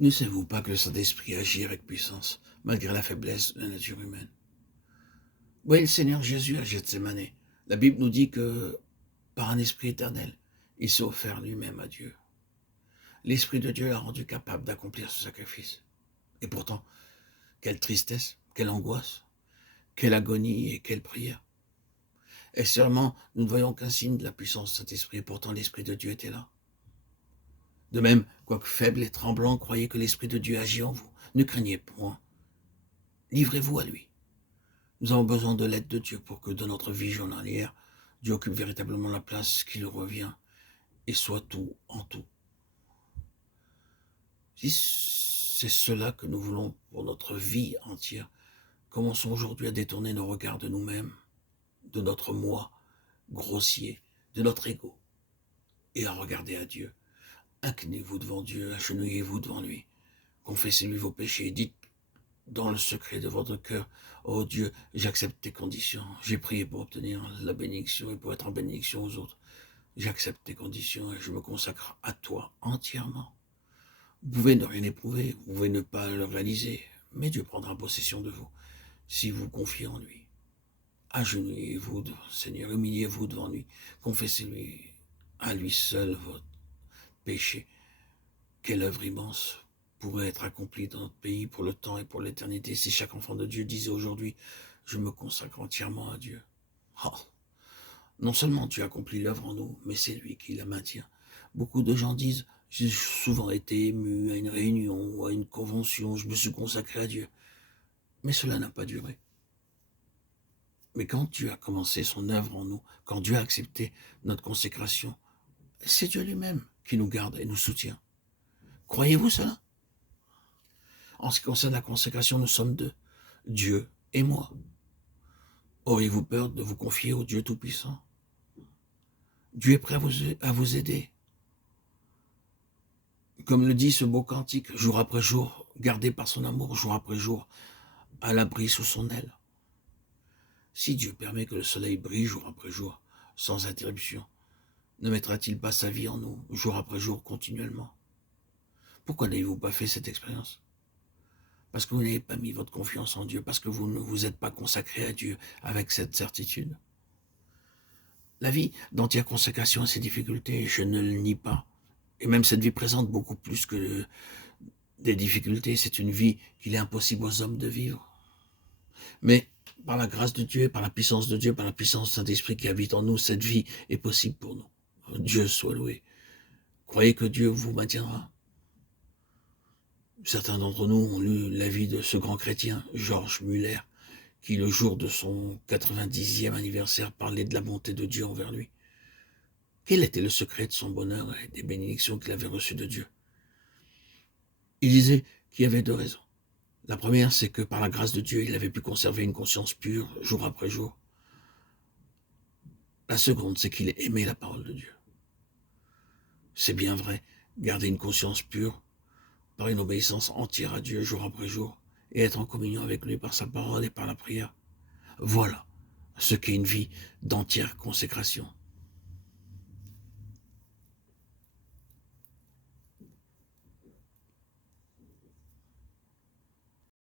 Ne savez-vous pas que le Saint-Esprit agit avec puissance, malgré la faiblesse de la nature humaine? Oui, le Seigneur Jésus à Gethsémane. La Bible nous dit que, par un esprit éternel, il s'est offert lui-même à Dieu. L'Esprit de Dieu l'a rendu capable d'accomplir ce sacrifice. Et pourtant, quelle tristesse, quelle angoisse, quelle agonie et quelle prière. Et sûrement, nous ne voyons qu'un signe de la puissance de cet esprit, et pourtant l'Esprit de Dieu était là. De même, quoique faible et tremblant, croyez que l'Esprit de Dieu agit en vous. Ne craignez point. Livrez-vous à lui. Nous avons besoin de l'aide de Dieu pour que dans notre vie journalière, Dieu occupe véritablement la place qui lui revient et soit tout en tout. Si c'est cela que nous voulons pour notre vie entière, commençons aujourd'hui à détourner nos regards de nous-mêmes, de notre moi grossier, de notre ego, et à regarder à Dieu. Inclinez-vous devant Dieu, agenouillez-vous devant lui, confessez-lui vos péchés, dites dans le secret de votre cœur, oh Dieu, j'accepte tes conditions, j'ai prié pour obtenir la bénédiction et pour être en bénédiction aux autres. J'accepte tes conditions et je me consacre à toi entièrement. Vous pouvez ne rien éprouver, vous pouvez ne pas le réaliser, mais Dieu prendra possession de vous si vous confiez en lui. Agenouillez-vous devant le Seigneur, humiliez-vous devant lui, confessez-lui à lui seul votre péché. Quelle œuvre immense pourrait être accomplie dans notre pays pour le temps et pour l'éternité si chaque enfant de Dieu disait aujourd'hui « Je me consacre entièrement à Dieu ». Oh, non seulement Dieu accomplit l'œuvre en nous, mais c'est lui qui la maintient. Beaucoup de gens disent « J'ai souvent été ému à une réunion ou à une convention, je me suis consacré à Dieu ». Mais cela n'a pas duré. Mais quand Dieu a commencé son œuvre en nous, quand Dieu a accepté notre consécration, c'est Dieu lui-même qui nous garde et nous soutient. Croyez-vous cela? En ce qui concerne la consécration, nous sommes deux, Dieu et moi. Auriez-vous peur de vous confier au Dieu Tout-Puissant? Dieu est prêt à vous aider. Comme le dit ce beau cantique, jour après jour, gardé par son amour, jour après jour, à l'abri sous son aile. Si Dieu permet que le soleil brille jour après jour, sans interruption, ne mettra-t-il pas sa vie en nous, jour après jour, continuellement? Pourquoi n'avez-vous pas fait cette expérience? Parce que vous n'avez pas mis votre confiance en Dieu, parce que vous ne vous êtes pas consacré à Dieu avec cette certitude. La vie d'entière consécration à ses difficultés, je ne le nie pas. Et même cette vie présente beaucoup plus que des difficultés. C'est une vie qu'il est impossible aux hommes de vivre. Mais par la grâce de Dieu, par la puissance de Dieu, par la puissance du Saint-Esprit qui habite en nous, cette vie est possible pour nous. Dieu soit loué. Croyez que Dieu vous maintiendra. Certains d'entre nous ont lu la vie de ce grand chrétien, Georges Muller, qui, le jour de son 90e anniversaire, parlait de la bonté de Dieu envers lui. Quel était le secret de son bonheur et des bénédictions qu'il avait reçues de Dieu? Il disait qu'il y avait deux raisons. La première, c'est que par la grâce de Dieu, il avait pu conserver une conscience pure, jour après jour. La seconde, c'est qu'il aimait la parole de Dieu. C'est bien vrai, garder une conscience pure, par une obéissance entière à Dieu, jour après jour, et être en communion avec lui par sa parole et par la prière. Voilà ce qu'est une vie d'entière consécration.